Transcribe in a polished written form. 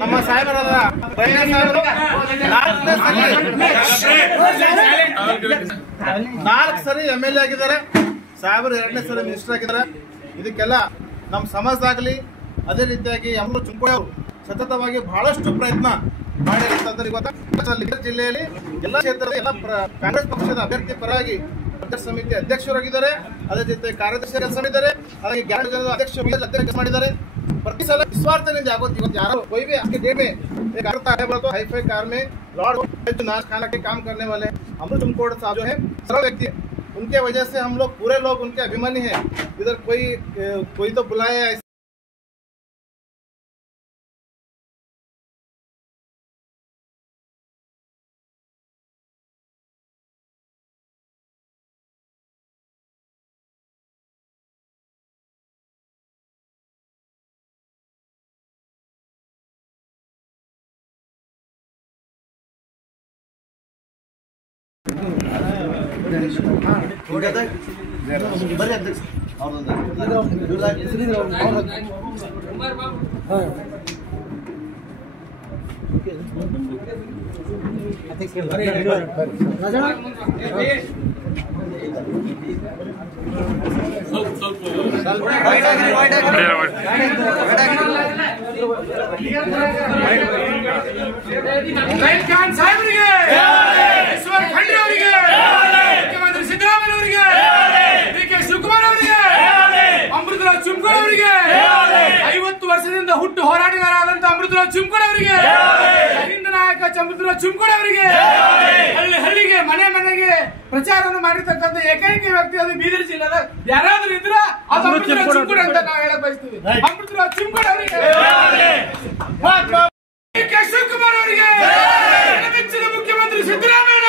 ನಮ್ಮ ಸಾಹೇಬರಾದ 4 ಸರಿ MLA ಆಗಿದ್ದಾರೆ, ಸಾಹೇಬರು 2ನೇ ಸರಿ ಮಿನಿಸ್ಟರ್ ಆಗಿದ್ದಾರೆ. ಇದಕ್ಕೆಲ್ಲ ನಮ್ಮ ಸಮಾಜದಾಗಲಿ ಅದೇ ರೀತಿಯಾಗಿ ಎಮ್ಮರು ಚುಂಕೋಳಿ ಅವರು ಸತತವಾಗಿ ಬಹಳಷ್ಟು ಪ್ರಯತ್ನ ಮಾಡಿರುತ್ತಾರೆ. ಇವತ್ತು ಜಿಲ್ಲೆಯಲ್ಲಿ ಎಲ್ಲ ಕ್ಷೇತ್ರದ ಎಲ್ಲ ಕಾಂಗ್ರೆಸ್ ಪಕ್ಷದ ಅಭ್ಯರ್ಥಿ ಪರವಾಗಿ ಸಮಿತಿ ಅಧ್ಯಕ್ಷರಾಗಿದ್ದಾರೆ, ಅದೇ ಜೊತೆ ಕಾರ್ಯದರ್ಶಿ ಕೆಲಸ ಮಾಡಿದ್ದಾರೆ, ಹಾಗೆ ಗ್ಯಾರಂಟಿ ಜನರ ಅಧ್ಯಕ್ಷ ಕೆಲಸ ಮಾಡಿದ್ದಾರೆ. प्रति साल निस्वार्थ यारो कोई भी आज के डेट में एक करता है बोला तो हाई फाई कार में लॉर्ड नाच खाना के काम करने वाले अमृत चुमकोड़ साहब जो है सरल व्यक्ति है, उनके वजह से हम लोग पूरे लोग उनके अभिमानी हैं. इधर कोई तो बुलाया ಮುಖ್ಯಮಂತ್ರಿ ಸಿದ್ದರಾಮಯ್ಯ ಅವರಿಗೆ, ಶಿವಕುಮಾರ್ ಅವರಿಗೆ, ಅಮೃತರಾವ್ ಚಿಮ್ಕೋಡ್ ಅವರಿಗೆ, 50 ವರ್ಷದಿಂದ ಹುಟ್ಟು ಹೋರಾಟಗಾರರಾದಂತ ಅಮೃತರಾವ್ ಚಿಮ್ಕೋಡ್ ಅವರಿಗೆ, ಹಿಂದ ನಾಯಕ ಅಮೃತರಾವ್ ಚಿಮ್ಕೋಡ್ ಅವರಿಗೆ, ಹಳ್ಳಿಗೆ ಮನೆ ಮನೆಗೆ ಪ್ರಚಾರವನ್ನು ಮಾಡಿರ್ತಕ್ಕಂಥ ಏಕೈಕ ವ್ಯಕ್ತಿ ಅದು ಬೀದರ್ ಜಿಲ್ಲೆದ ಯಾರಾದ್ರೂ ಇದ್ರ ಅದು ಅಮೃತರಾವ್ ಚಿಮ್ಕೋಡ್ ಅಂತ ನಾವು ಹೇಳಕ್ ಬಯಸ್ತೀವಿ. ಅಮೃತರಾವ್ ಚಿಮ್ಕೋಡ್ ಅವರಿಗೆ, ಶಿವಕುಮಾರ್ ಅವರಿಗೆ, ಮುಖ್ಯಮಂತ್ರಿ ಸಿದ್ದರಾಮಯ್ಯ